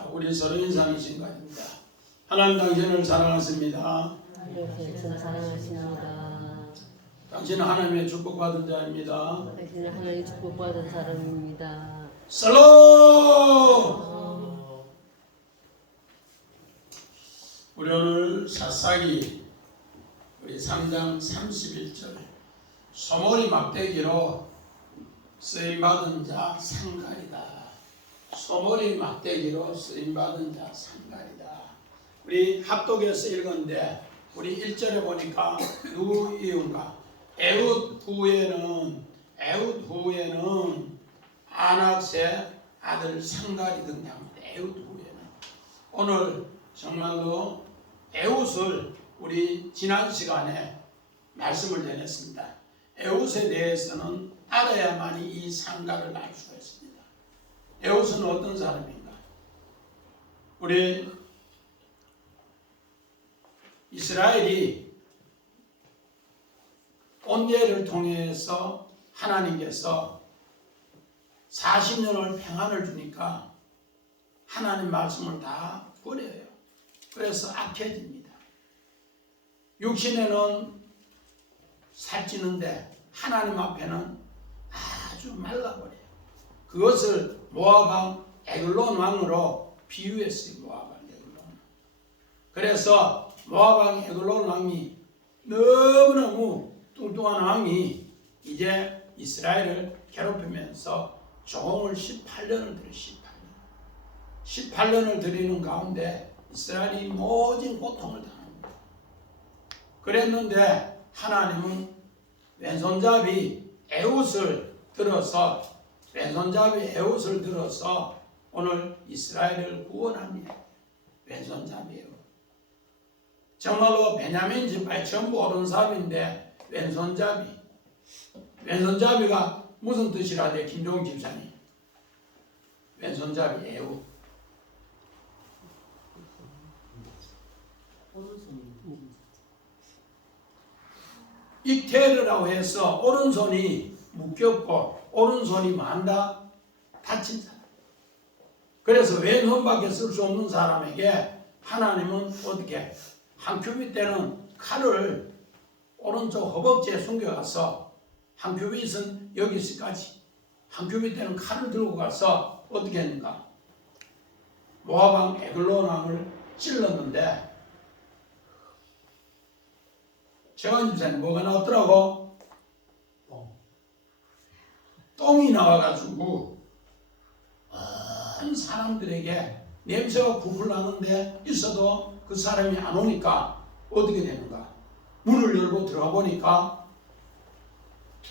자, 우리 서로 인상이신 것입니다. 하나님 당신을 사랑하십니다. 당신을 사랑하십니다. 당신은 하나님의 축복받은 자입니다. 당신은 하나님 축복받은 사람입니다. 슬로! 우리 오늘 사사기 우리 3장 31절 소머리 막대기로 쓰임받은 자 상갈이다. 소머리 막대기로 쓰임받은 자 상갈이다. 우리 합독에서 읽었는데 우리 1절에 보니까 누구 이유인가? 에훗 후에는 아낙스의 아들 상갈이 등장합니다. 에훗 후에는. 오늘 정말로 에훗을 우리 지난 시간에 말씀을 전했습니다. 에훗에 대해서는 알아야만이 이 상갈을 알 수가 있습니다. 에훗은 어떤 사람인가? 우리 이스라엘이 온예를 통해서 하나님께서 40년을 평안을 주니까 하나님 말씀을 다 버려요. 그래서 악해집니다. 육신에는 살찌는데 하나님 앞에는 아주 말라버려요. 그것을 모압 왕 에글론 왕으로 비유했어요. 모압 왕 에글론. 그래서 모압 왕 에글론 왕이 너무너무 뚱뚱한 왕이 이제 이스라엘을 괴롭히면서 종을 18년을 들여 18년을 드리는 가운데 이스라엘이 모진 고통을 당합니다. 그랬는데 하나님은 왼손잡이 에훗을 들어서 오늘 이스라엘을 구원합니다. 왼손잡이 에훗. 정말로 베냐민 지파의 전부 오른삽인데 왼손잡이가 무슨 뜻이라대 김종욱 집사님? 왼손잡이 에훗. 익테르라고 해서 오른손이 묶였고 오른손이 만다 다친 사람. 그래서 왼손밖에 쓸 수 없는 사람에게 하나님은 어떻게 한 큐빗 때는 칼을 오른쪽 허벅지에 숨겨가서 한 큐빗은 여기서까지 한 큐빗 때는 칼을 들고 가서 어떻게 했는가? 모압 왕 에글론 왕을 찔렀는데 재관 집사님 뭐가 나왔더라고? 똥이 나와가지고 온 사람들에게 냄새가 풀풀 나는데 있어도 그 사람이 안 오니까 어떻게 되는가? 문을 열고 들어가 보니까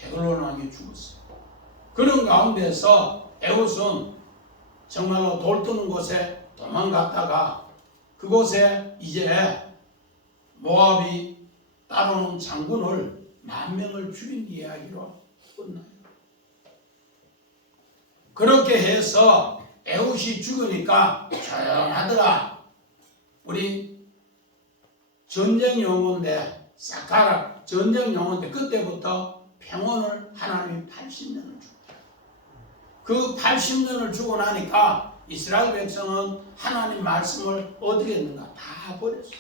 에글론 왕이 죽었어요. 그런 가운데서 에훗은 정말로 돌 뜨는 곳에 도망갔다가 그곳에 이제 모압이 따라오는 장군을 10,000명을 죽인 이야기로 끝나요. 그렇게 해서 에훗이 죽으니까 조용하더라. 우리 전쟁 용어인데 사카라 전쟁 용어인데 그때부터 평온을 하나님이 80년을 주고 그 80년을 주고 나니까 이스라엘 백성은 하나님 말씀을 어떻게 했는가? 다 버렸어요.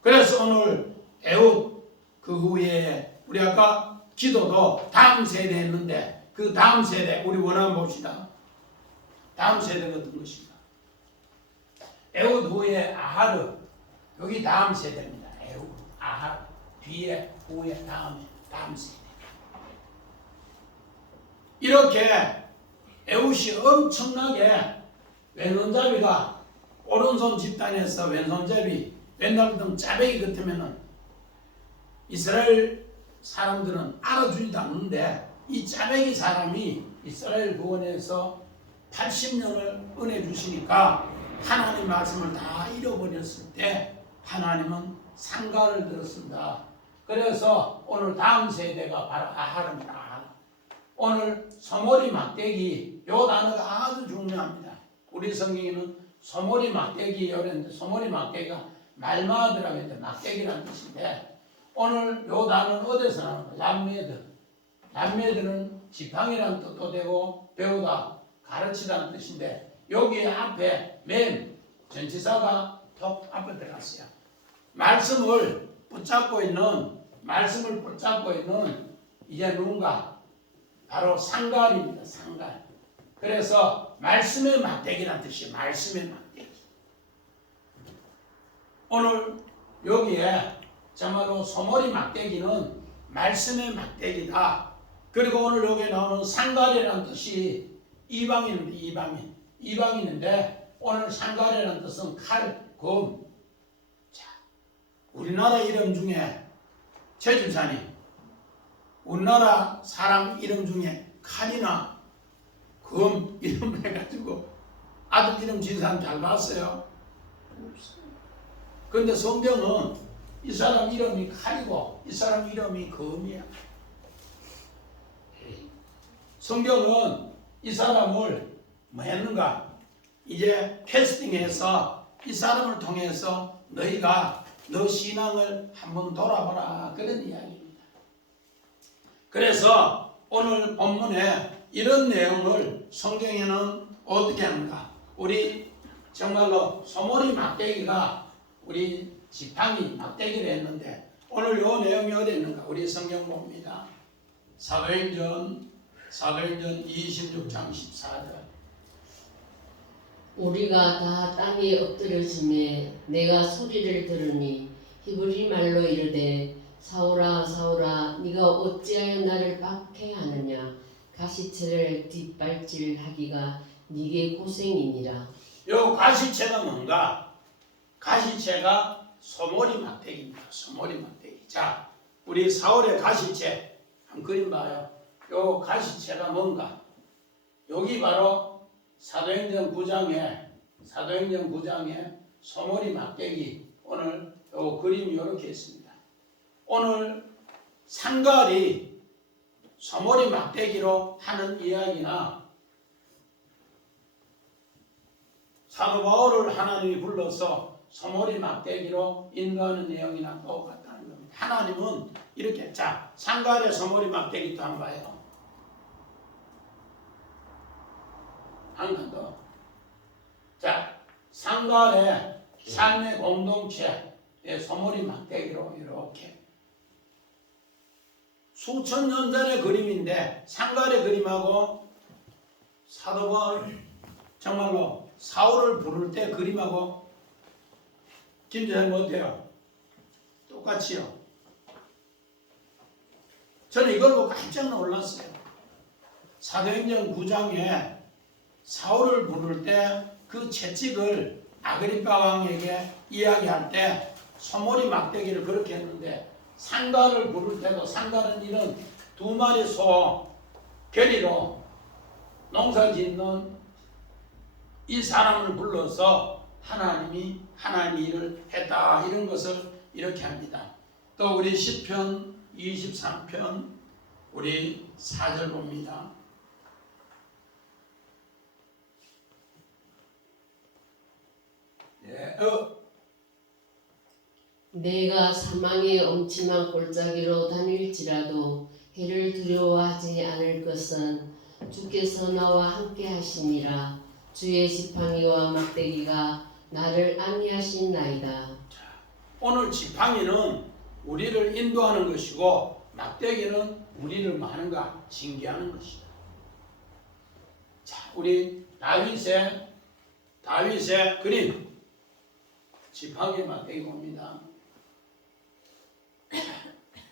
그래서 오늘 에훗 그 후에 우리 아까 기도도 다음 세대 했는데 그 다음 세대 우리 원하면 봅시다. 다음 세대가 어떤 것인가? 에훗 후에 아하르 여기 다음 세대입니다. 에훗 아하르 뒤에 후에 다음 세대. 이렇게 에훗이 엄청나게 왼손잡이가 오른손 집단에서 왼손잡이 맨날 등 짜배기 같으면은 이스라엘 사람들은 알아주지도 않는데 이 짜배기 사람이 이스라엘 구원에서 80년을 은혜 주시니까 하나님 말씀을 다 잃어버렸을 때 하나님은 상가를 들었습니다. 그래서 오늘 다음 세대가 바로 아하르입니다. 오늘 소머리 막대기 요 단어가 아주 중요합니다. 우리 성경에는 소머리 막대기 요랬는데 소머리 막대기가 말마드라고 했는데 막대기라는 뜻인데 오늘 요 단어는 어디서 나오는가? 람메드는 지팡이라는 뜻도 되고 배우다 가르치다는 뜻인데 여기 앞에 맨 전치사가 톡 앞에 들어갔어요. 말씀을 붙잡고 있는 이제 누군가 바로 상관입니다. 상관. 그래서 말씀의 막대기라는 뜻이 말씀의 막대기. 오늘 여기에 정말로 소머리 막대기는 말씀의 막대기다. 그리고 오늘 여기 나오는 상가리라는 뜻이 이방인인데 오늘 상가리라는 뜻은 칼, 검. 자, 우리나라 이름 중에 최 집사님, 우리나라 사람 이름 중에 칼이나 검 이름 해가지고 아들 이름 지은 사람 잘 봤어요? 없어요. 그런데 성경은 이 사람 이름이 칼이고 이 사람 이름이 검이야. 성경은 이 사람을 뭐 했는가? 이제 캐스팅해서 이 사람을 통해서 너희가 너 신앙을 한번 돌아보라 그런 이야기입니다. 그래서 오늘 본문에 이런 내용을 성경에는 어떻게 하는가? 우리 정말로 소머리 막대기가 우리 지팡이 막대기를 했는데 오늘 요 내용이 어디 있는가? 우리 성경 봅니다. 사도행전 26장 14절. 우리가 다 땅에 엎드려지매 내가 소리를 들으니 히브리 말로 이르되 사울아 사울아 네가 어찌하여 나를 박해하느냐 가시체를 뒷발질하기가 네게 고생이니라. 요 가시체가 뭔가? 가시체가 소머리 막대기입니다. 소머리 막대기. 자, 우리 사울의 가시체 한 그림 봐요. 요 가시체가 뭔가? 여기 바로 사도행전 9장에 소머리 막대기 오늘 요 그림이 이렇게 있습니다. 오늘 상갈이 소머리 막대기로 하는 이야기나 사도 바울을 하나님이 불러서 소머리 막대기로 인도하는 내용이나 똑같다는 겁니다. 하나님은 이렇게 자 상갈의 소머리 막대기도 한번 봐요. 한 번 더. 자, 상갈의 삶의 공동체의 소머리 막대기로 이렇게 수천 년 전의 그림인데 상갈의 그림하고 사도 바울 정말로 사울을 부를 때 그림하고 김재현 어때요? 똑같이요. 저는 이걸 보고 깜짝 놀랐어요. 사도행전 9장에 사울을 부를 때 그 채찍을 아그리파 왕에게 이야기할 때 소머리 막대기를 그렇게 했는데 상갈을 부를 때도 상갈은 이런 두 마리 소 결의로 농사 짓는 이 사람을 불러서 하나님이 하나님의 일을 했다 이런 것을 이렇게 합니다. 또 우리 시편 23편 우리 4절 봅니다. 내가 사망의 엄침한 골짜기로 다닐지라도 해를 두려워하지 않을 것은 주께서 나와 함께 하시니라. 주의 지팡이와 막대기가 나를 안위하시나이다. 오늘 지팡이는 우리를 인도하는 것이고 막대기는 우리를 많은가 징계하는 것이다. 자, 우리 다윗의 그림 지팡이 막대기 봅니다.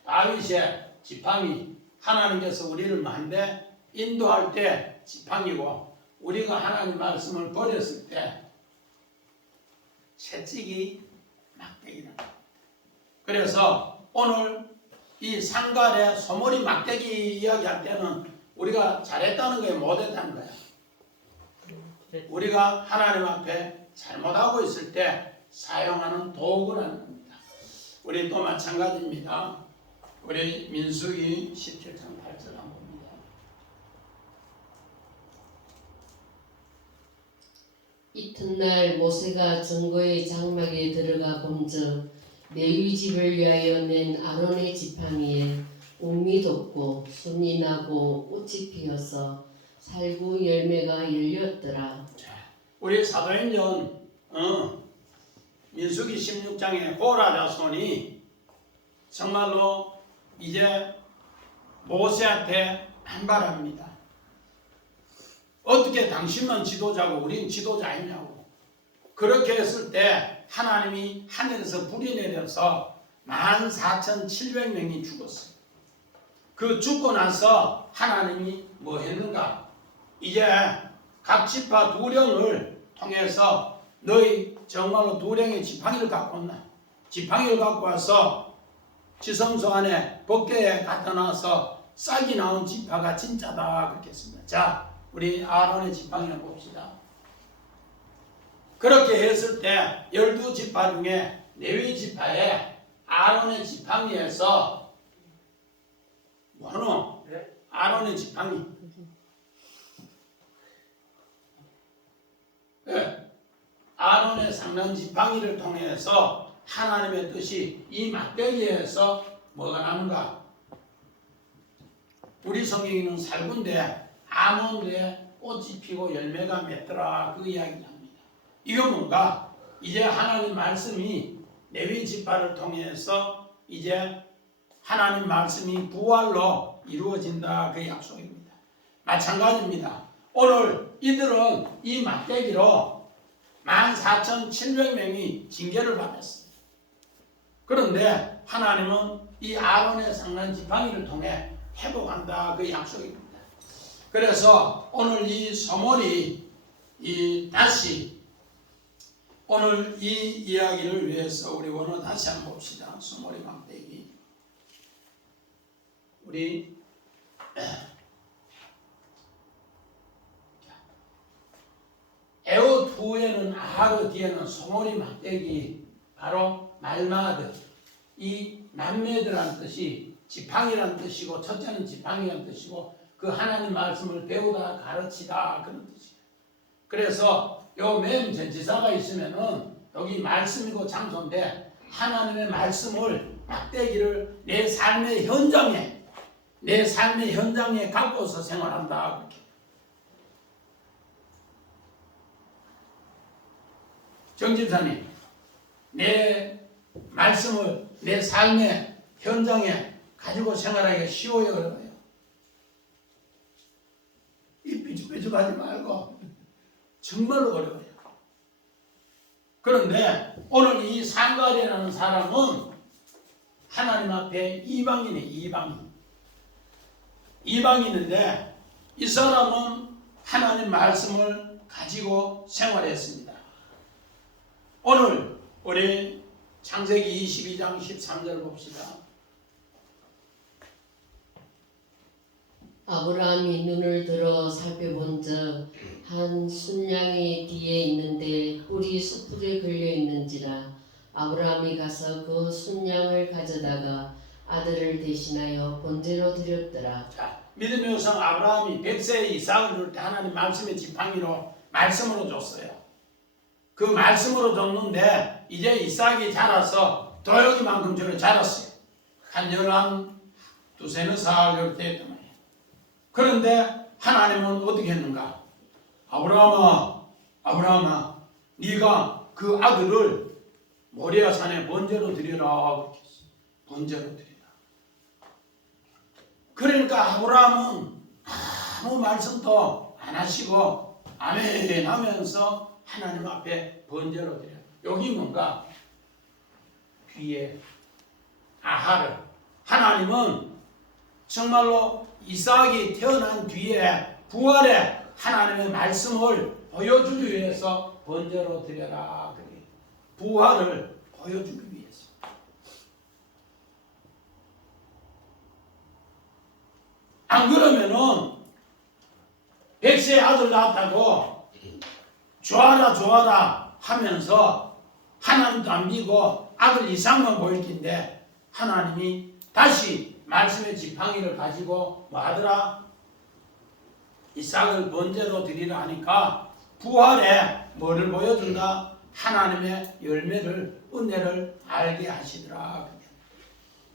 다윗의 지팡이 하나님께서 우리를 만데 인도할 때 지팡이고 우리가 하나님 말씀을 버렸을 때 채찍이 막대기다. 그래서 오늘 이 상갈의 소머리 막대기 이야기할 때는 우리가 잘했다는 거예요, 못했다는 거야. 우리가 하나님 앞에 잘못하고 있을 때 사용하는 도구라는 겁니다. 우리 또 마찬가지입니다. 우리 민수기 17장 8절 한번 봅니다. 이튿날 모세가 증거의 장막에 들어가 본즉 레위 집을 위하여 낸 아론의 지팡이에 웅이 돋고 순이 나고 꽃이 피어서 살구 열매가 열렸더라. 자, 우리 사도행전 민수기 16장에 고라 자손이 정말로 이제 모세한테 반발합니다. 어떻게 당신만 지도자고 우린 지도자 아니냐고. 그렇게 했을 때 하나님이 하늘에서 불이 내려서 14,700명이 죽었어요. 그 죽고 나서 하나님이 뭐 했는가? 이제 각 지파 두령을 통해서 너희 정말로 두령의 지팡이를 갖고 온나? 지팡이를 갖고 와서 지성소 안에 법궤에 갖다 놔서 싹이 나온 지파가 진짜다 그렇게 했습니다. 자, 우리 아론의 지팡이를 봅시다. 그렇게 했을 때 12지파 중에 레위 지파에 아론의 지팡이에서 뭐노? 아론의 지팡이. 네. 아론의 상난 지팡이를 통해서 하나님의 뜻이 이 막대기에서 뭐가 나는가? 우리 성경에는 살군데 아몬드에 꽃이 피고 열매가 맺더라 그 이야기를 합니다. 이건 뭔가? 이제 하나님 말씀이 레위 지파를 통해서 이제 하나님 말씀이 부활로 이루어진다 그 약속입니다. 마찬가지입니다. 오늘 이들은 이 막대기로 14,700명이 징계를 받았습니다. 그런데 하나님은 이 아론의 상난 지팡이를 통해 회복한다 그 약속입니다. 그래서 오늘 이 소몰이 다시 오늘 이 이야기를 위해서 우리 오늘 다시 한번 봅시다. 소몰이 막대기. 우리 에옷 후에는 아하르 뒤에는 소몰이 막대기 바로 말마드 이 남매들란 뜻이 지팡이란 뜻이고 첫째는 지팡이란 뜻이고 그 하나님 말씀을 배우다 가르치다 그런 뜻이에요. 그래서 요 맨 전치사가 있으면은 여기 말씀이고 장소인데 하나님의 말씀을 막대기를 내 삶의 현장에 갖고서 생활한다 그렇게. 정집사님, 내 말씀을 내 삶의 현장에 가지고 생활하기가 쉬워요, 어려워요? 이 삐죽삐죽하지 말고 정말로 어려워요. 그런데 오늘 이 상갈이라는 사람은 하나님 앞에 이방인인데 이 사람은 하나님 말씀을 가지고 생활했습니다. 오늘 우리 창세기 22장 13절 봅시다. 아브라함이 눈을 들어 살펴본즉 한 순양이 뒤에 있는데 뿔이 숯불에 걸려 있는지라 아브라함이 가서 그 순양을 가져다가 아들을 대신하여 번제로 드렸더라. 자, 믿음의 우상 아브라함이 100세에 이삭을 줄 때 하나님 말씀의 지팡이로 말씀으로 줬어요. 그 말씀으로 줬는데 이제 이삭이 자라서 도형이만큼 저를 자랐어요. 한 12살 이렇게 됐단 말이에요. 그런데 하나님은 어떻게 했는가? 아브라함아 네가 그 아들을 모리아 산에 번제로 드리라 그렇게 했어요. 번제로 드리라. 그러니까 아브라함은 아무 말씀도 안 하시고 아멘 하면서 하나님 앞에 번제로 드려요. 여기 뭔가 귀에 아하를 하나님은 정말로 이삭이 태어난 뒤에 부활에 하나님의 말씀을 보여주기 위해서 번제로 드려라. 부활을 보여주기 위해서. 안 그러면은 100세 아들 낳았다고 좋아라 하면서 하나님도 안 믿고 아들 이상만 보일 텐데 하나님이 다시 말씀의 지팡이를 가지고 뭐 하더라? 이삭을 번제로 드리라 하니까 부활에 뭐를 보여준다? 하나님의 열매를 은혜를 알게 하시더라.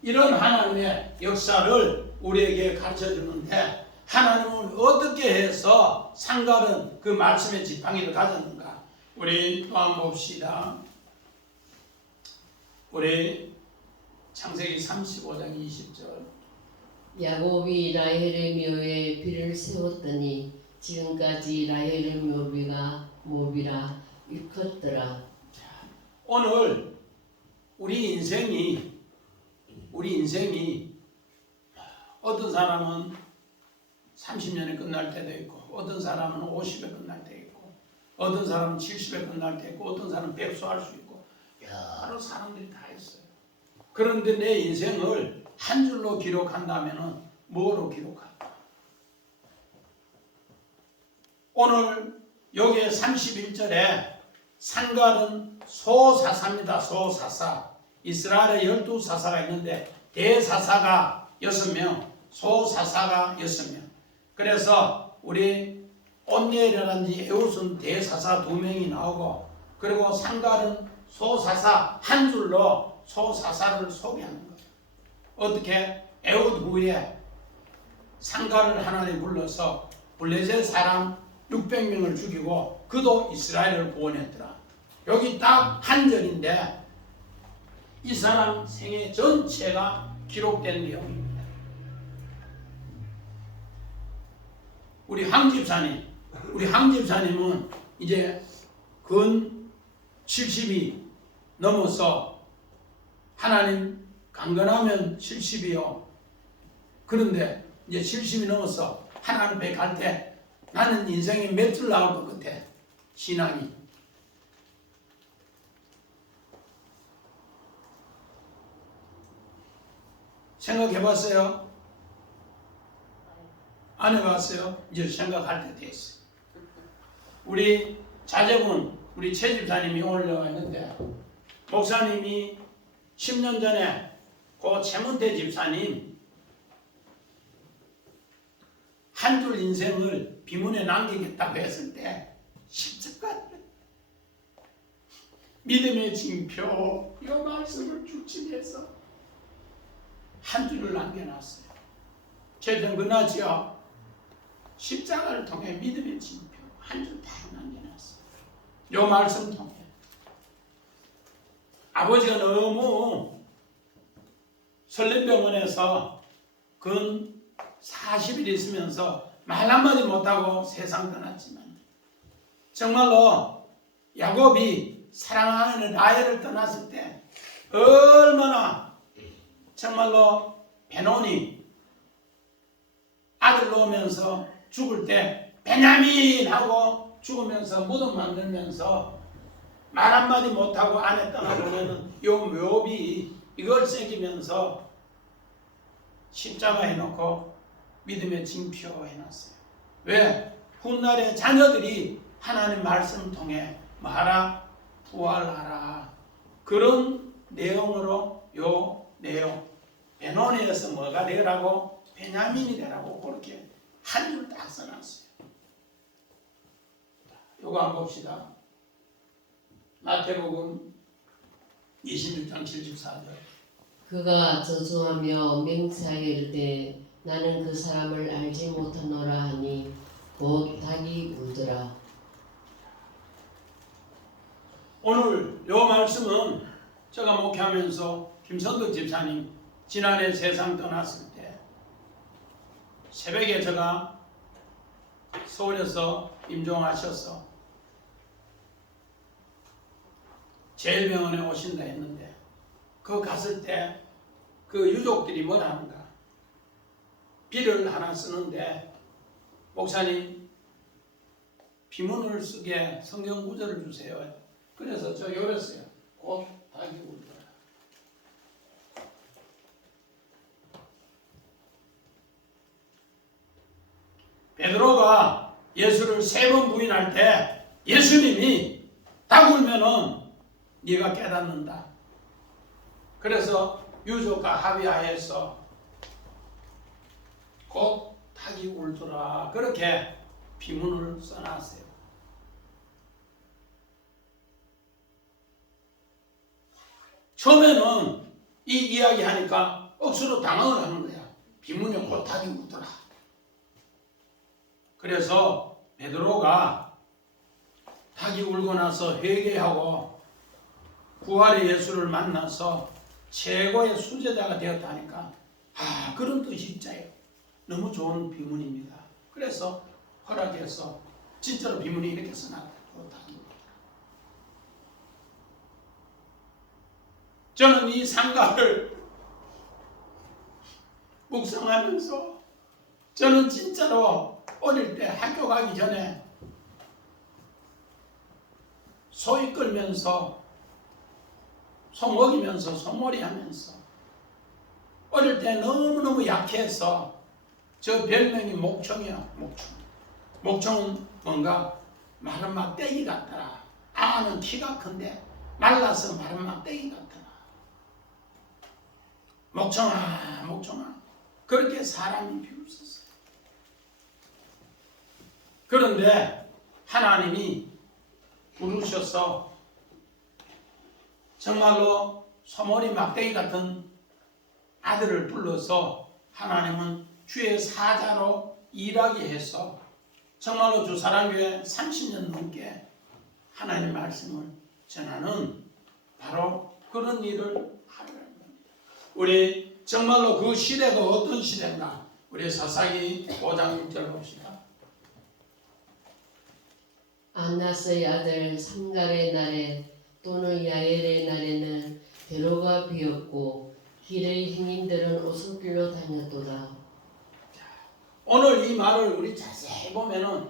이런 하나님의 역사를 우리에게 가르쳐 주는데 하나님은 어떻게 해서 상갈은 그 말씀의 지팡이를 가졌는가? 우리 또 한번 봅시다. 우리 창세기 35장 20절. 야곱이 라헬의 묘에 비를 세웠더니 지금까지 라헬의 묘비가 몹이라 일컫더라. 오늘 우리 인생이 어떤 사람은 30년에 끝날 때도 있고, 어떤 사람은 50에 끝날 때 있고, 어떤 사람은 70에 끝날 때 있고, 어떤 사람은 백수할 수 있고, 여러 사람들이 다 있어요. 그런데 내 인생을 한 줄로 기록한다면 뭐로 기록할까? 오늘 여기 31절에 산갈은 소사사입니다. 소사사. 이스라엘에 12사사가 있는데 대사사가 6명, 소사사가 6명. 그래서 우리 온니엘이라든지 에웃은 대사사 2명이 나오고, 그리고 산갈은 소사사, 한 줄로 소사사를 소개하는 거예요. 어떻게? 에웃 후에 산갈을 하나님 불러서 블레셋 사람 600명을 죽이고 그도 이스라엘을 구원했더라. 여기 딱 한 절인데 이 사람 생애 전체가 기록된 내용입니다. 우리 황 집사님은 이제 근 70이 넘어서 하나님 강건하면 70이요. 그런데 이제 70이 넘어서 하나님 앞에 갈 때 나는 인생에 몇 줄 나올 것 같아. 신앙이. 생각해 봤어요? 안 해봤어요? 이제 생각할 때 됐어요. 우리 자제분, 우리 최 집사님이 올라와 있는데, 목사님이 10년 전에 그 최문태 집사님 한 줄 인생을 비문에 남기겠다고 했을 때 십자가를 믿음의 징표 이 말씀을 주침해서 한 줄을 남겨놨어요. 최근 끝났지요. 십자가를 통해 믿음의 징표 한 줄 다 남겨놨어요. 이 말씀 통해 아버지가 너무 설렘병원에서 근 40일 있으면서 말 한마디 못하고 세상 떠났지만, 정말로 야곱이 사랑하는 라헬을 떠났을 때 얼마나 정말로 베논이 아들 놓으면서 죽을 때 베냐민 하고 죽으면서 무덤 만들면서 말 한마디 못하고 아내 떠나보내는 요 묘비 이걸 새기면서 십자가 해놓고 믿음의 징표 해놨어요. 왜? 훗날에 자녀들이 하나님 말씀 통해 말하 부활하라. 그런 내용으로 요 내용 베노니에서 뭐가 되라고? 베냐민이 되라고 그렇게 한 줄 딱 써놨어요. 요거 한번 봅시다. 마태복음 26장 74절. 그가 저주하며 맹세하여 이르되 나는 그 사람을 알지 못하노라 하니 곧 닭이 울더라. 오늘 요 말씀은 제가 목회하면서 김선덕 집사님 지난해 세상 떠났을 때 새벽에 제가 서울에서 임종하셔서 제일병원에 오신다 했는데, 그 갔을 때 그 유족들이 뭐라 하는가? 비를 하나 쓰는데 목사님 비문을 쓰게 성경 구절을 주세요. 그래서 저 요랬어요. 곧 닭이 울더라. 베드로가 예수를 3번 부인할 때 예수님이 닭 울면은 네가 깨닫는다. 그래서 유족과 합의하여서 곧 닭이 울더라. 그렇게 비문을 써놨어요. 처음에는 이 이야기 하니까 억수로 당황을 하는 거야. 비문에 곧 닭이 울더라. 그래서 베드로가 닭이 울고 나서 회개하고 부활의 예수를 만나서 최고의 수제자가 되었다니까 그런 뜻이 있자요. 너무 좋은 비문입니다. 그래서 허락해서 진짜로 비문이 이렇게 써놨다. 저는 이 상가를 묵상하면서 저는 진짜로 어릴 때 학교 가기 전에 소위 끌면서 소 먹이면서 소머리 하면서 어릴 때 너무너무 약해서 저 별명이 목청이야. 목청은 뭔가 마른 막대기 같더라. 아는 키가 큰데 말라서 마른 막대기 같더라. 목청아 그렇게 사람이 비웃었어요. 그런데 하나님이 부르셔서 정말로 소머리 막대기 같은 아들을 불러서 하나님은 주의 사자로 일하게 해서 정말로 주사랑교회 30년 넘게 하나님의 말씀을 전하는 바로 그런 일을 하려는 겁니다. 우리 정말로 그 시대가 어떤 시대인가? 우리 사사기 5장 6절 봅시다. 안나스의 아들 삼갈의 날에 또는 야엘의 날에는 대로가 비었고 길의 행인들은 오솔길로 다녔도다. 오늘 이 말을 우리 자세히 보면은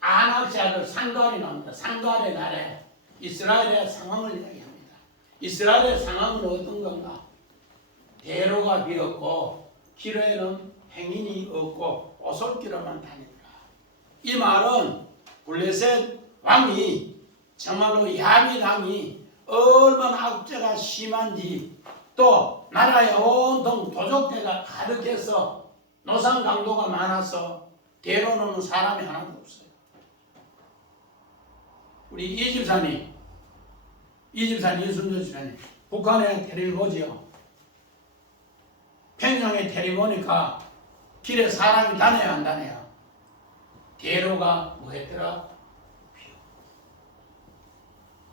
아낙의 아들 상갈이 나옵니다. 상갈의 날에 이스라엘의 상황을 이야기합니다. 이스라엘의 상황은 어떤 건가? 대로가 비었고 길에는 행인이 없고 오솔길로만 다닌다. 이 말은 블레셋 왕이 정말로 야미 왕이 얼마나 악재가 심한지 또 나라에 온통 도적대가 가득해서 노상 강도가 많아서 대로는 사람이 하나도 없어요. 우리 이집사님 이순재 집사님 북한에 데리고 오지요. 평양에 데리고 오니까 길에 사람이 다녀야 안 다녀요. 대로가 뭐 했더라?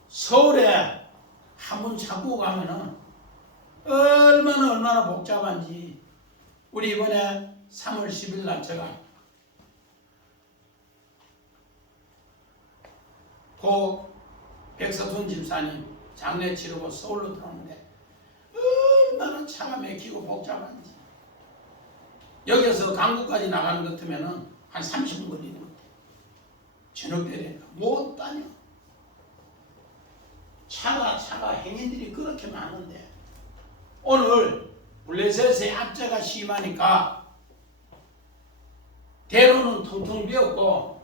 서울에 한 번 찾고 가면은 얼마나 복잡한지 우리 이번에 3월 10일 날 제가 고 백서순 집사님 장례 치르고 서울로 들어오는데 얼마나 차가 막히고 복잡한지 여기서 강북까지 나가는 것 같으면은 한 30분 걸리는 것 같아요. 저녁 때니까 못 다녀. 차가 행인들이 그렇게 많은데 오늘 블레셋의 악재가 심하니까 대로는 텅텅 비었고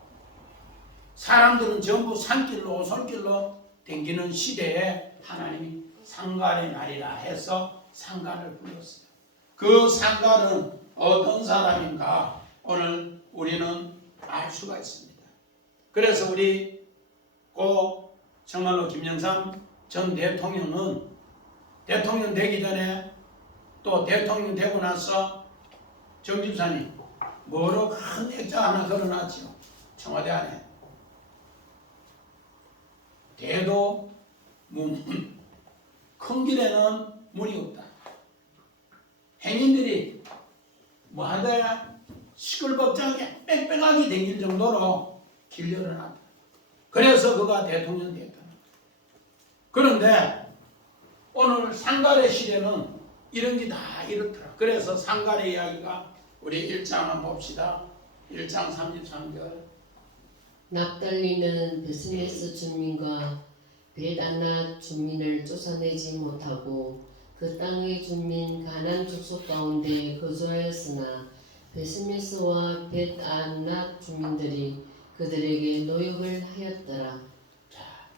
사람들은 전부 산길로 오솔길로 댕기는 시대에 하나님이 상갈의 날이라 해서 상갈을 불렀어요. 그 상갈은 어떤 사람인가 오늘 우리는 알 수가 있습니다. 그래서 우리 꼭 정말로 김영삼 전 대통령은 대통령 되기 전에 또 대통령 되고 나서 정 집사님 뭐로 큰 액자 하나 걸어놨죠. 청와대 안에 대도 문문 큰 길에는 문이 없다. 행인들이 뭐 하다가 시끌벅적하게 빽빽하게 댕길 정도로 길 열어놨다. 그래서 그가 대통령 됐다. 그런데 오늘 상갈의 시대는 이런 게 다 이렇더라. 그래서 상갈의 이야기가 우리 1장 한번 봅시다. 1장 33절. 납달리는 베스메스 주민과 벳안나 주민을 쫓아내지 못하고 그 땅의 주민 가나안 족속 가운데 거주하였으나 베스메스와 벳안나 주민들이 그들에게 노역을 하였더라.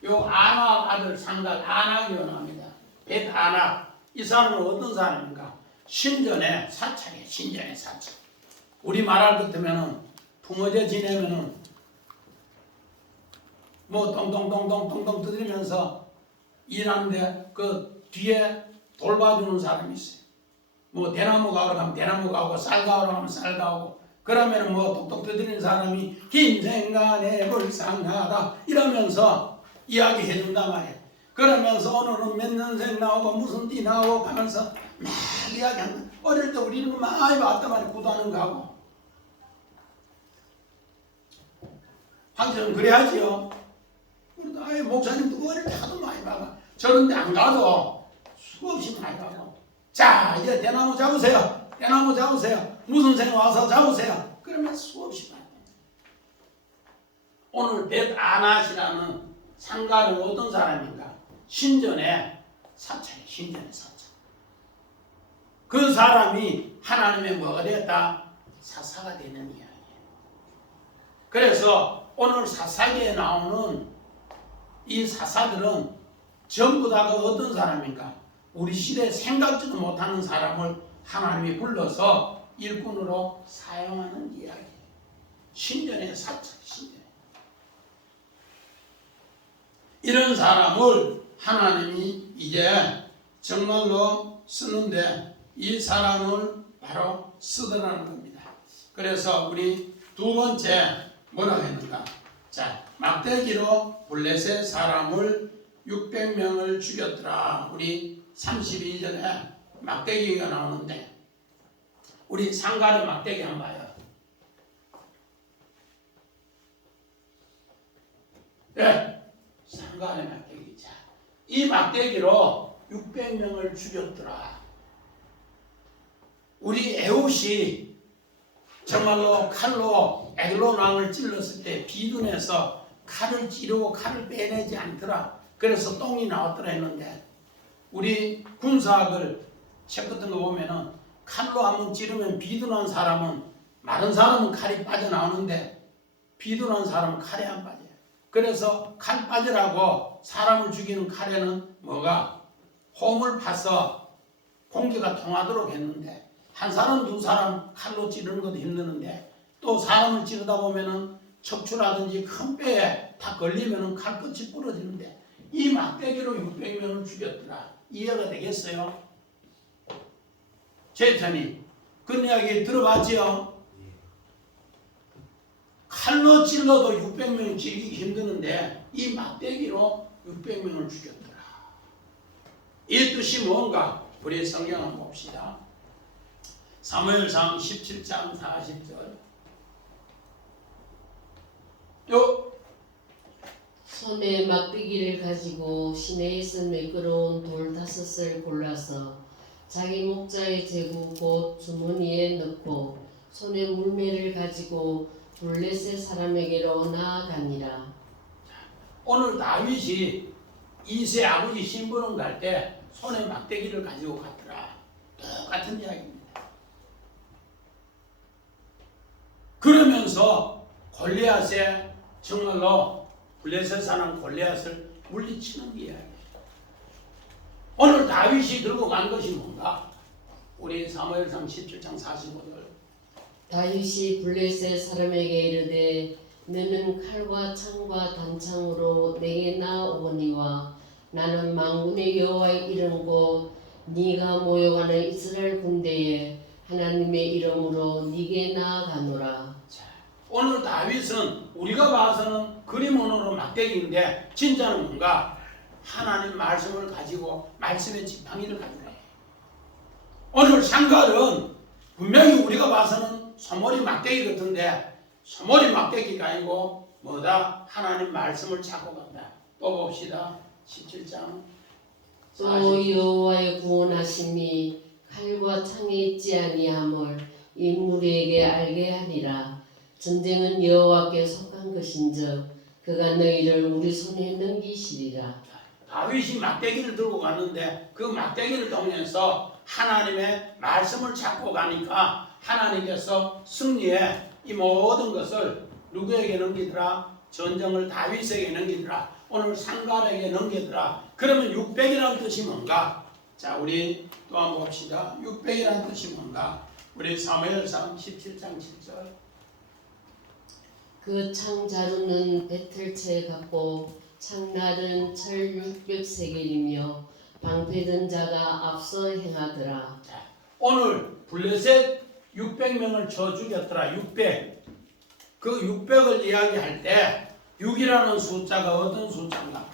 요 아낙 아들 상갈 아낙이 나옵니다. 벳아낙 이 사람은 어떤 사람인가? 신전의 사찰이에요. 신전의 사찰. 우리 말할 것 같으면은 풍어제 지내면은 뭐 동동동동동동 두드리면서 일하는데 그 뒤에 돌봐주는 사람이 있어요. 뭐 대나무 가오러 가면 대나무 가오고 쌀 가오러 가면 쌀 가오고 그러면 뭐 똑똑 터뜨리는 사람이 김생간에 불쌍하다 이러면서 이야기해 준단 말이야. 그러면서 오늘은 몇 년생 나오고 무슨 띠 나오고 하면서 막 이야기한다. 어릴 때 우리는 많이 봤단 말이야. 구도하는 거 하고. 황제는 그래야지요. 그래도 아예 목사님도 어릴 때 하도 많이 봐가. 저런 데 안 가도 수없이 많이 가고. 자, 이제 대나무 잡으세요. 대나무 잡으세요. 무슨 생 와서 잡으세요. 그러면 수없이 많이 가고. 오늘 벳아낫이라는 상가는 어떤 사람인가? 신전의 사찰이에요. 신전의 사찰. 그 사람이 하나님의 뭐가 되었다? 사사가 되는 이야기예요. 그래서 오늘 사사기에 나오는 이 사사들은 전부 다가 어떤 사람인가? 우리 시대에 생각지도 못하는 사람을 하나님이 불러서 일꾼으로 사용하는 이야기예요. 신전의 사찰, 신전. 이런 사람을 하나님이 이제 정말로 쓰는데 이 사람을 바로 쓰더라는 겁니다. 그래서 우리 두 번째 뭐라고 했는가? 자, 막대기로 블레셋 사람을 600명을 죽였더라. 우리 32절에 막대기가 나오는데 우리 상가의 막대기 한번 봐요. 네, 상가의 막대기. 자, 이 막대기로 600명을 죽였더라. 우리 에훗이 정말로 칼로 에글론 왕을 찔렀을 때 비둔해서 칼을 찌르고 칼을 빼내지 않더라. 그래서 똥이 나왔더라 했는데 우리 군사학을 책 같은 거 보면은 칼로 한번 찌르면 비둔한 사람은 마른 사람은 칼이 빠져나오는데 비둔한 사람은 칼이 안 빠져요. 그래서 칼 빠지라고 사람을 죽이는 칼에는 뭐가 홈을 파서 공기가 통하도록 했는데 한 사람 두 사람 칼로 찌르는 것도 힘드는데 또 사람을 찌르다 보면은 척추라든지 큰 뼈에 다 걸리면은 칼 끝이 부러지는데 이 막대기로 600명을 죽였더라. 이해가 되겠어요? 제천이 그 이야기 들어봤지요? 칼로 찔러도 600명 죽이기 힘드는데 이 막대기로 600명을 죽였더라. 이 뜻이 뭔가? 우리 성경 한번 봅시다. 사무엘상 17장 40절. 손에 막대기를 가지고 시내에서 매끄러운 돌 5을 골라서 자기 목자의 제구 곧 주머니에 넣고 손에 물매를 가지고 블레셋 사람에게로 나아가니라. 오늘 다윗이 이세 아버지 심부름 갈 때 손에 막대기를 가지고 갔더라. 똑같은 이야기입니다. 그러면서 골리앗에 정말로 블레셋 사람 골리앗을 물리치는 이야기예요. 오늘 다윗이 들고 간 것이 뭔가? 우리 사무엘상 17장 45절. 다윗이 블레셋 사람에게 이르되 너는 칼과 창과 단창으로 내게 나오거니와 나는 만군의 여호와의 이름과 네가 모여가는 이스라엘 군대에 하나님의 이름으로 네게 나아가노라. 오늘 다윗은 우리가 봐서는 그림으로 막대기인데 진짜는 뭔가? 하나님 말씀을 가지고 말씀의 지팡이를 가지고 해요. 오늘 상갈은 분명히 우리가 봐서는 소머리 막대기 같은데 소머리 막대기가 아니고 뭐다? 하나님 말씀을 찾고 간다. 또 봅시다. 17장 또 여호와의 구원하심이 칼과 창에 있지 아니함을 인물에게 알게 하리라. 전쟁은 여호와께 속한 것인즉 그가 너희를 우리 손에 넘기시리라. 다윗이 막대기를 들고 갔는데 그 막대기를 통해서 하나님의 말씀을 찾고 가니까 하나님께서 승리의 이 모든 것을 누구에게 넘기더라? 전쟁을 다윗에게 넘기더라. 오늘 상갈에게 넘기더라. 그러면 600이라는 뜻이 뭔가? 자, 우리 또 한번 봅시다. 600이라는 뜻이 뭔가? 우리 사무엘상 17장 7절. 그 창 자루는 배틀채 같고 창날은 철 600세겔이며 방패든 자가 앞서 행하더라. 오늘 블레셋 600명을 쳐 죽였더라. 600. 그 600을 이야기할 때 6이라는 숫자가 어떤 숫자인가?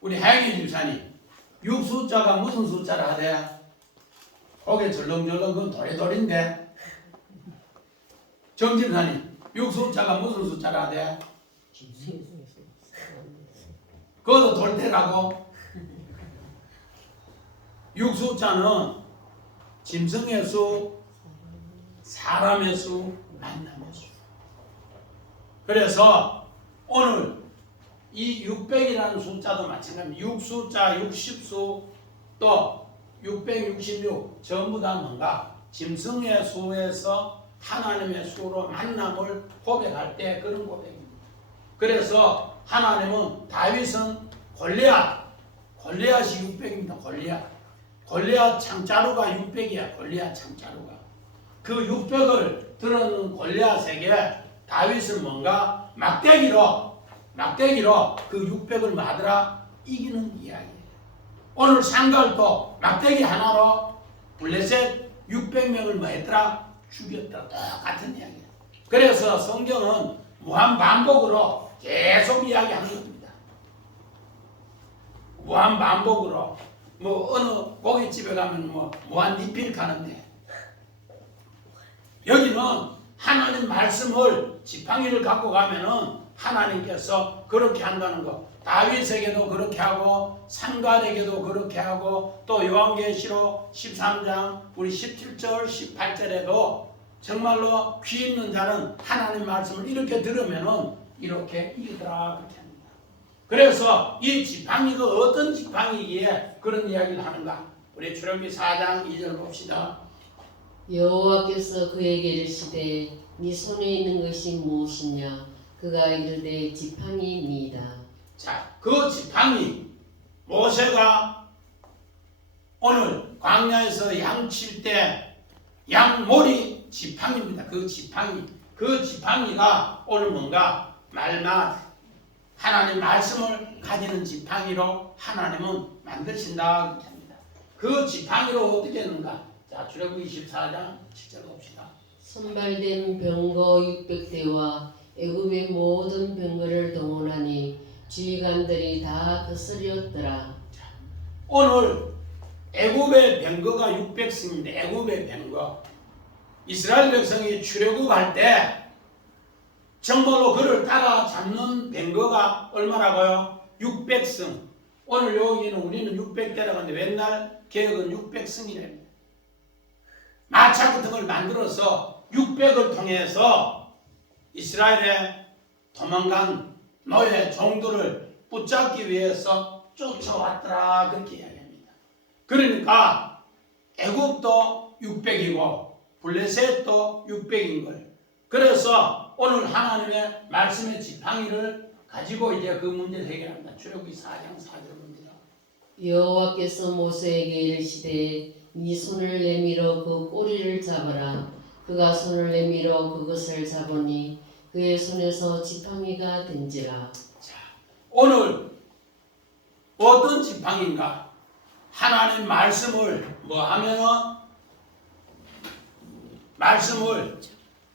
우리 하영희 집사님 6 숫자가 무슨 숫자라 하대? 고개 절렁절렁 그건 도래돌인데. 정 집사님 6 숫자가 무슨 숫자라 하대? 그것도 돌대라고. 6 숫자는 짐승의 수, 사람의 수, 만남의 수. 그래서 오늘 이 600이라는 숫자도 마찬가지입니다. 6 숫자, 60수, 또 666 전부 다 뭔가 짐승의 수에서 하나님의 수로 만남을 고백할 때 그런 고백입니다. 그래서 하나님은 다윗은 골리앗이 600입니다. 골리앗 창자루가 600이야. 골리앗 창자루가. 그 600을 들었는 골리앗에게 다윗은 뭔가 막대기로 그 600을 마더라 이기는 이야기예요. 오늘 상갈도 막대기 하나로 블레셋 600명을 뭐 했더라? 죽였더라. 똑같은 이야기예요. 그래서 성경은 무한 반복으로 계속 이야기하는 겁니다. 무한 반복으로 뭐 어느 고깃집에 가면 뭐 무한 리필 가는데 여기는 하나님 말씀을 지팡이를 갖고 가면은 하나님께서 그렇게 한다는 거. 다윗에게도 그렇게 하고 상갈에게도 그렇게 하고 또 요한계시록 13장 우리 17절 18절에도 정말로 귀 있는 자는 하나님 말씀을 이렇게 들으면은 이렇게 이기더라 그렇게 합니다. 그래서 이 지팡이가 어떤 지팡이기에 그런 이야기를 하는가? 우리 출애굽기 4장 2절 봅시다. 여호와께서 그에게 이르시되 네 손에 있는 것이 무엇이냐? 그가 이르되 지팡이니이다. 자, 그 지팡이 모세가 오늘 광야에서 양칠 때 양몰이 지팡이입니다. 그 지팡이가 오늘 뭔가 말만 하나님 말씀을 가지는 지팡이로 하나님은 만드신다 그렇게 합니다. 그 지팡이로 어떻게 했는가? 자, 출애굽기 24장 7절 봅시다. 선발된 병거 600대와 애굽의 모든 병거를 동원하니 지휘관들이 다 거스렸더라. 오늘 애굽의 병거가 600승인데 애굽의 병거 이스라엘 백성이 출애굽할 때 정말로 그를 따라잡는 병거가 얼마라고요? 600승. 오늘 여기는 우리는 600대라고 하는데 옛날 개혁은 600승이랍니다. 마차 같은 걸 만들어서 600을 통해서 이스라엘에 도망간 노예 종들을 붙잡기 위해서 쫓아왔더라 그렇게 이야기합니다. 그러니까 애굽도 600이고 블레셋도 600인 걸. 그래서 오늘 하나님의 말씀의 지팡이를 가지고 이제 그 문제를 해결합니다. 출애굽기 4장 4절입니다. 여호와께서 모세에게 이르시되 네 손을 내밀어 그 꼬리를 잡아라. 그가 손을 내밀어 그것을 잡으니 그의 손에서 지팡이가 된지라. 자, 오늘 어떤 지팡이인가? 하나님 말씀을 뭐 하면은 말씀을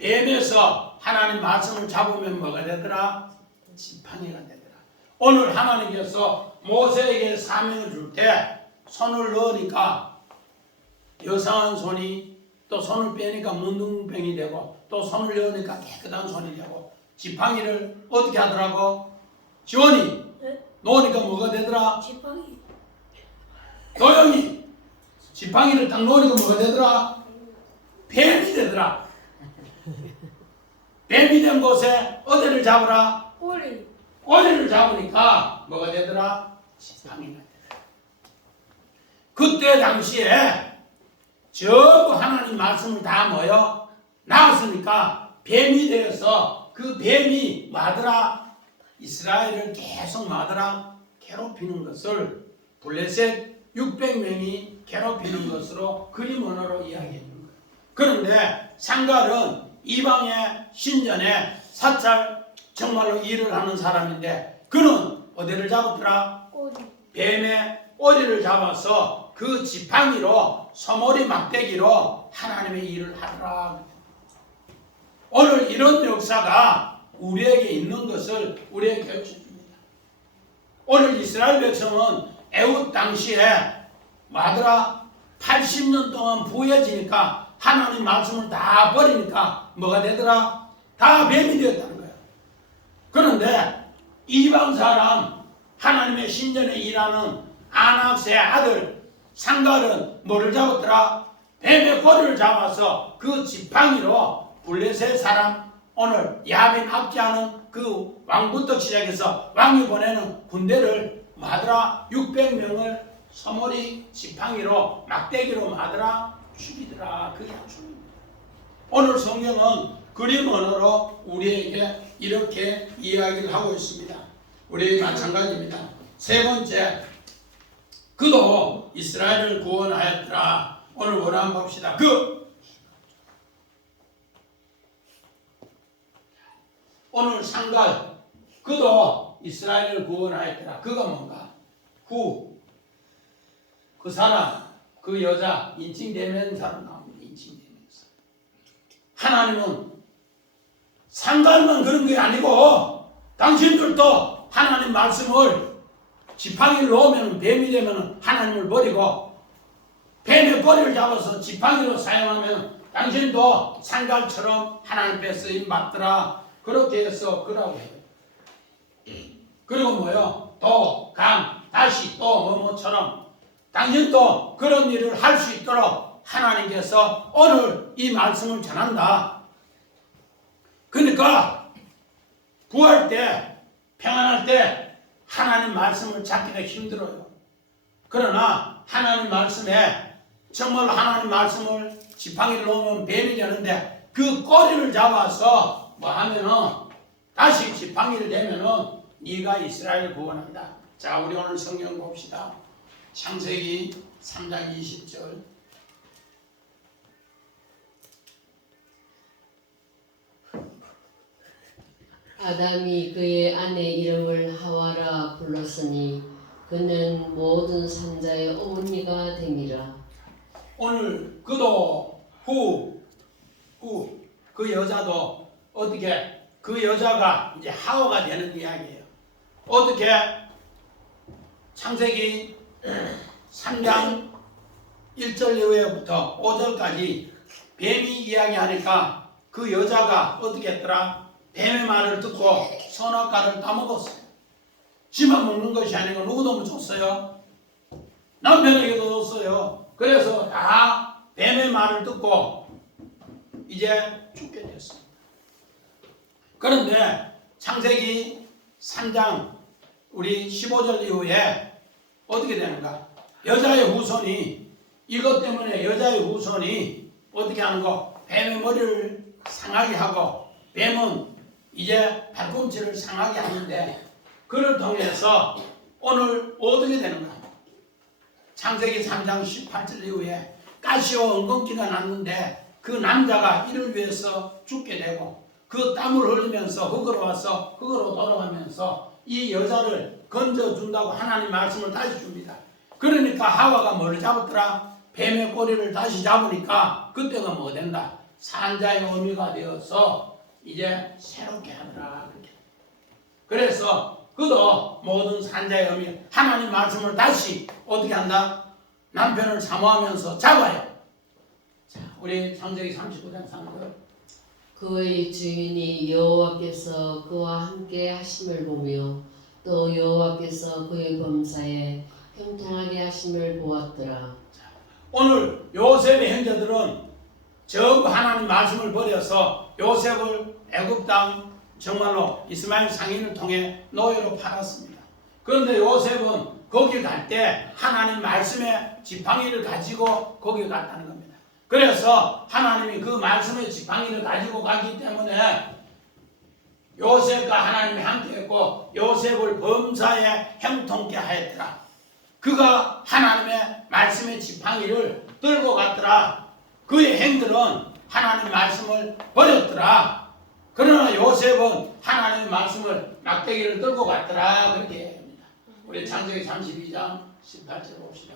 뱀에서 하나님 말씀을 잡으면 뭐가 되더라? 지팡이가 되더라. 오늘 하나님께서 모세에게 사명을 줄 때 손을 넣으니까 여상한 손이 또 손을 빼니까 문둥병이 되고 또 손을 넣으니까 깨끗한 손이 되고 지팡이를 어떻게 하더라고? 지원이 네? 놓으니까 뭐가 되더라? 지팡이. 도영이 지팡이를 딱 놓으니까 뭐가 되더라? 뱀이 되더라. 뱀이 된 곳에 어디를 잡으라? 꼬리. 꼬리를 잡으니까 뭐가 되더라? 지팡이가 되더라. 그때 당시에 전부 하나님 말씀을 다 모여 나왔으니까 뱀이 되어서 그 뱀이 뭐하더라? 이스라엘을 계속 뭐하더라? 괴롭히는 것을 블레셋 600명이 괴롭히는 것으로 그림 언어로 이야기해 주는 거예요. 그런데 상갈은 이방의 신전에 사찰 정말로 일을 하는 사람인데 그는 어디를 잡았더라? 꼬리. 뱀의 꼬리를 잡아서 그 지팡이로 소머리 막대기로 하나님의 일을 하더라. 오늘 이런 역사가 우리에게 있는 것을 우리에게 가르쳐줍니다. 오늘 이스라엘 백성은 애굽 당시에 뭐하더라? 80년 동안 부해지니까 하나님 말씀을 다 버리니까 뭐가 되더라? 다 뱀이 되었다는 거예요. 그런데 이방 사람 하나님의 신전에 일하는 아낙스의 아들 상갈은 뭐를 잡았더라? 뱀의 꼬리를 잡아서 그 지팡이로 블레셋 사람 오늘 야빈 압제하는 그 왕부터 시작해서 왕이 보내는 군대를 뭐하더라? 600명을 소머리 지팡이로 막대기로 뭐하더라? 죽이더라. 그게 약속입니다. 오늘 성경은 그림 언어로 우리에게 이렇게 이야기를 하고 있습니다. 우리 마찬가지입니다. 세 번째, 그도 이스라엘을 구원하였더라. 오늘 원한 봅시다. 오늘 상갈, 그도 이스라엘을 구원하였더라. 그가 뭔가? 그 사람, 그 여자, 인칭되면 사람 나옵니다. 인칭되면서. 하나님은 상갈만 그런 게 아니고 당신들도 하나님 말씀을 지팡이를 놓으면 뱀이 되면 하나님을 버리고 뱀의 꼬리를 잡아서 지팡이로 사용하면 당신도 상갈처럼 하나님 앞에 쓰임 받더라. 그렇게 해서 그라고 해요. 그리고 뭐요? 또, 강, 다시 또 뭐뭐처럼 당신도 그런 일을 할 수 있도록 하나님께서 오늘 이 말씀을 전한다. 그러니까 구할 때, 평안할 때 하나님 말씀을 찾기가 힘들어요. 그러나 하나님 말씀에 정말 하나님 말씀을 지팡이를 놓으면 뱀이 되는데 그 꼬리를 잡아서 뭐 하면은 다시 지팡이를 대면은 네가 이스라엘을 구원한다. 자, 우리 오늘 성경 봅시다. 창세기 3장 20절. 아담이 그의 아내 이름을 하와라 불렀으니 그는 모든 산자의 어머니가 됨이라. 오늘 그도 그 여자도 어떻게 그 여자가 이제 하와가 되는 이야기예요. 어떻게 창세기 3장 1절 이후부터 5절까지 뱀이 이야기하니까 그 여자가 어떻게 했더라? 뱀의 말을 듣고 선악과를 따먹었어요. 지만 먹는 것이 아니고 누구도 줬어요. 남편에게도 줬어요. 그래서 다 뱀의 말을 듣고 이제 죽게 됐습니다. 그런데 창세기 3장 우리 15절 이후에 어떻게 되는가? 여자의 후손이 이것 때문에 여자의 후손이 어떻게 하는 거? 뱀의 머리를 상하게 하고 뱀은 이제 발꿈치를 상하게 하는데 그를 통해서 오늘 어떻게 되는가? 창세기 3장 18절 이후에 가시와 엉겅퀴가 났는데 그 남자가 이를 위해서 죽게 되고 그 땀을 흘리면서 흙으로 와서 흙으로 돌아가면서 이 여자를 건져준다고 하나님 말씀을 다시 줍니다. 그러니까 하와가 뭘 잡았더라? 뱀의 꼬리를 다시 잡으니까 그때가 뭐 된다? 산자의 어미가 되어서 이제 새롭게 하더라. 그래서 그도 모든 산자의 어미 하나님 말씀을 다시 어떻게 한다? 남편을 사모하면서 잡아요. 자, 우리 창세기 39장 3절. 그의 주인이 여호와께서 그와 함께 하심을 보며 또 여호와께서 그의 범사에 형통하게 하심을 보았더라. 오늘 요셉의 형제들은 전부 하나님 말씀을 버려서 요셉을 애굽 땅 정말로 이스마엘 상인을 통해 노예로 팔았습니다. 그런데 요셉은 거기 갈 때 하나님 말씀의 지팡이를 가지고 거기 갔다는 겁니다. 그래서 하나님이 그 말씀의 지팡이를 가지고 가기 때문에 요셉과 하나님이 함께했고 요셉을 범사에 형통케 하였더라. 그가 하나님의 말씀의 지팡이를 들고 갔더라. 그의 행들은 하나님의 말씀을 버렸더라. 그러나 요셉은 하나님의 말씀을 막대기를 들고 갔더라. 그렇게 얘기합니다. 우리 창세기 32장 18절 봅시다.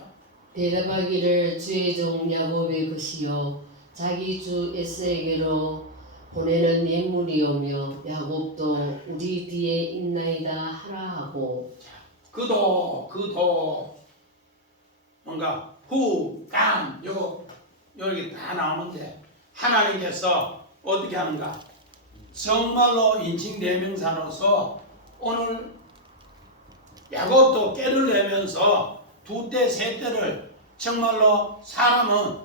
대답하기를 주의 종 야곱의 것이요 자기 주 에스에게로 보내는 예물이오며 야곱도 우리 뒤에 있나이다 하라 하고. 그도 뭔가 후, 감 요거 여기 다 나오는데 하나님께서 어떻게 하는가? 정말로 인칭대명사로서 오늘 야곱도 깨를 내면서 두 때, 세 때를 정말로 사람은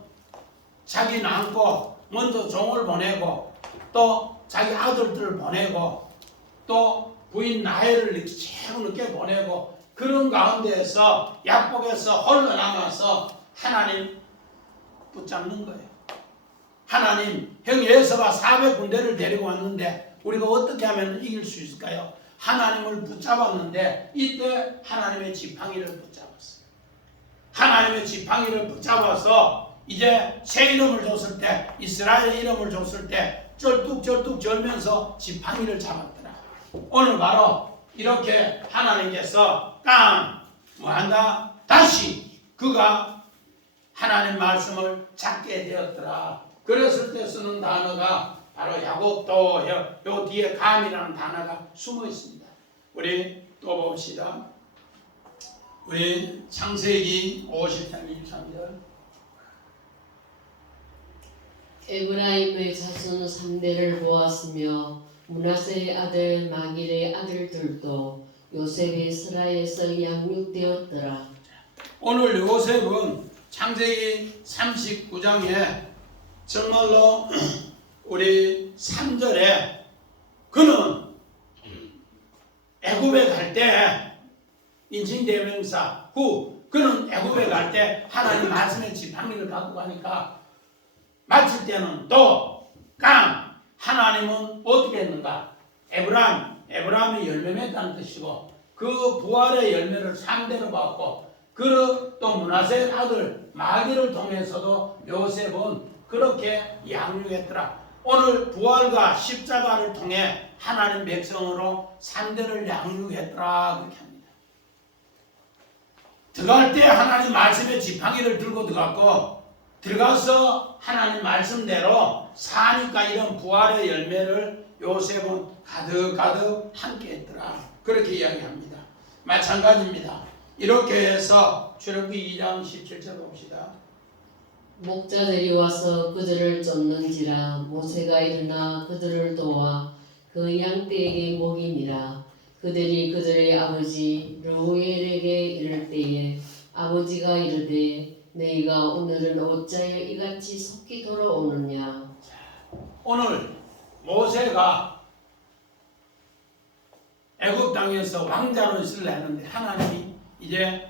자기 낳고 먼저 종을 보내고 또 자기 아들들을 보내고 또 부인 나이를 이렇게 최고 늦게 보내고 그런 가운데에서 약복에서 홀로 남아서 하나님 붙잡는 거예요. 하나님, 형 예서가 400군대를 데리고 왔는데 우리가 어떻게 하면 이길 수 있을까요? 하나님을 붙잡았는데 이때 하나님의 지팡이를 붙잡았어요. 하나님의 지팡이를 붙잡아서 이제 새 이름을 줬을 때, 이스라엘 이름을 줬을 때 쩔뚝쩔뚝 절면서 지팡이를 잡았더라. 오늘 바로 이렇게 하나님께서 뭐한다? 다시 그가 하나님 말씀을 찾게 되었더라. 그랬을 때 쓰는 단어가 바로 야곱도 요 뒤에 감이라는 단어가 숨어 있습니다. 우리 또 봅시다. 우리 창세기 53, 23절. 에브라임의 자손 3대를 보았으며 므낫세의 아들 마길의 아들들도 요셉의 이스라엘에서 양육되었더라. 오늘 요셉은 창세기 39장에 정말로 우리 3절에 그는 애굽에 갈 때 인칭대명사 후 그는 애굽에 갈 때 하나님 말씀의 지팡이를 갖고 가니까 마칠 때는 또 하나님은 어떻게 했는가? 에브라임이 열매 맺다는 뜻이고 그 부활의 열매를 3대로 받고 그 또 므낫세 아들 마귀를 통해서도 요셉은 그렇게 양육했더라. 오늘 부활과 십자가를 통해 하나님 백성으로 3대를 양육했더라 그렇게 합니다. 들어갈 때 하나님 말씀의 지팡이를 들고 들어갔고 들어가서 하나님 말씀대로 사니까 이런 부활의 열매를 요셉은 가득가득 함께 했더라 그렇게 이야기합니다. 마찬가지입니다. 이렇게 해서 출애굽기 2장 17절 봅시다. 목자들이 와서 그들을 쫓는지라 모세가 일어나 그들을 도와 그 양떼에게 먹이니라. 그들이 그들의 아버지 르우엘에게 이를 때에 아버지가 이르되 너희가 오늘은 어찌하여 이같이 속히 돌아오느냐. 오늘 모세가 애굽 땅에서 왕자로 있으려 했는데 하나님이 이제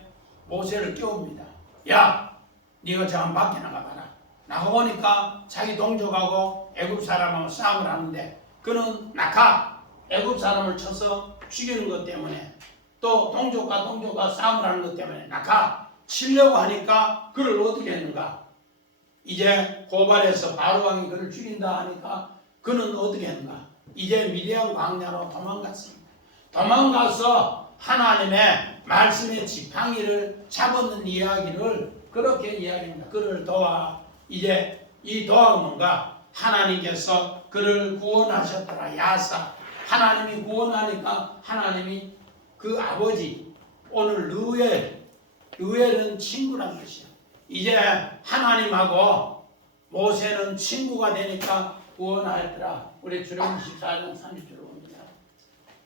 모세를 깨웁니다. 야, 네가 저 한 밖에 나가봐라. 나가보니까 자기 동족하고 애굽 사람하고 싸움을 하는데 그는 애굽 사람을 쳐서 죽이는 것 때문에 또 동족과 싸움을 하는 것 때문에 치려고 하니까 그를 어떻게 했는가? 이제 고발해서 바로 왕이 그를 죽인다 하니까 그는 어떻게 했는가? 이제 미디안 광야로 도망갔습니다. 도망가서 하나님의 말씀의 지팡이를 잡았는 이야기를 그렇게 이야기합니다. 그를 도와 이제 이 도와가 뭔가? 하나님께서 그를 구원하셨더라. 야사. 하나님이 구원하니까 하나님이 그 아버지 오늘 르우엘은 친구란 뜻이야. 이제 하나님하고 모세는 친구가 되니까 구원하였더라. 우리 출애굽기 14장 30절 봅니다.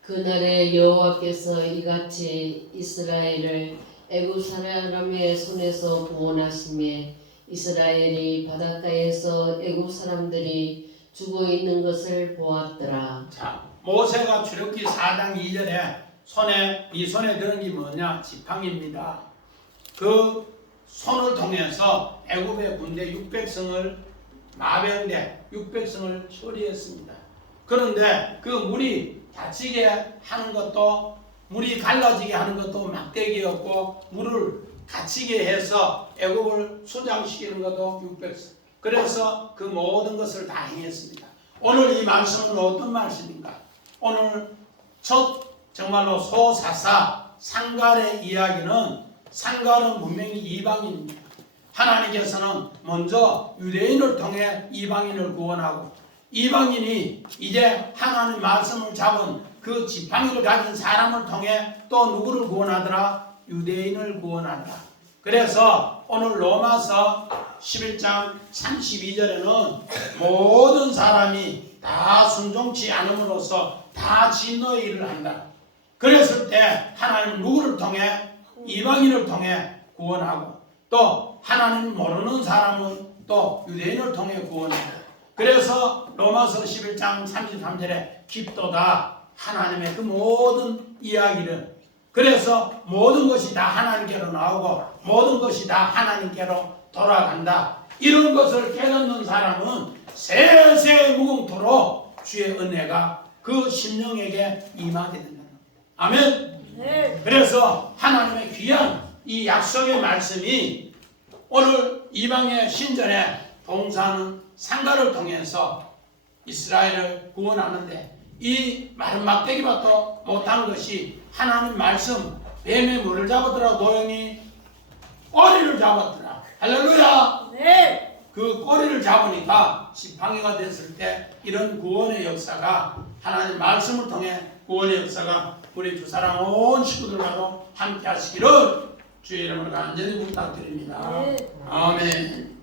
그날에 여호와께서 이같이 이스라엘을 애굽 사람의 손에서 구원하심에 이스라엘이 바닷가에서 애굽 사람들이 죽어 있는 것을 보았더라. 자, 모세가 출애굽기 4장 2절에 이 손에 드는 게 뭐냐? 지팡이입니다. 그 손을 통해서 애굽의 군대 600성을 마병대 600성을 처리했습니다. 그런데 그 물이 닫히게 하는 것도 물이 갈라지게 하는 것도 막대기였고 물을 닫히게 해서 애굽을 수장시키는 것도 600성. 그래서 그 모든 것을 다 행했습니다. 오늘 이 말씀은 어떤 말씀인가? 오늘 정말로 소사사 상갈의 이야기는 상갈은 분명히 이방인입니다. 하나님께서는 먼저 유대인을 통해 이방인을 구원하고 이방인이 이제 하나님 말씀을 잡은 그 지팡이를 가진 사람을 통해 또 누구를 구원하더라? 유대인을 구원한다. 그래서 오늘 로마서 11장 32절에는 모든 사람이 다 순종치 않음으로써 다 진노의 일을 한다. 그랬을 때 하나님 누구를 통해? 이방인을 통해 구원하고 또 하나님 모르는 사람은 또 유대인을 통해 구원한다. 그래서 로마서 11장 33절에 깊도다 하나님의 그 모든 이야기를 그래서 모든 것이 다 하나님께로 나오고 모든 것이 다 하나님께로 돌아간다. 이런 것을 깨닫는 사람은 세세 무궁토록 주의 은혜가 그 심령에게 임하게 된다. 아멘. 네. 그래서 하나님의 귀한 이 약속의 말씀이 오늘 이방의 신전에 봉사하는 상가를 통해서 이스라엘을 구원하는데 이 마른 막대기밭도 못한 것이 하나님 말씀 뱀의 물을 잡았더라 노용이 꼬리를 잡았더라. 할렐루야. 네. 그 꼬리를 잡으니까 지팡이가 됐을 때 이런 구원의 역사가 하나님 말씀을 통해 구원의 역사가 우리 주사랑 온 식구들과도 함께 하시기를 주의 이름으로 간절히 부탁드립니다. 네. 아멘.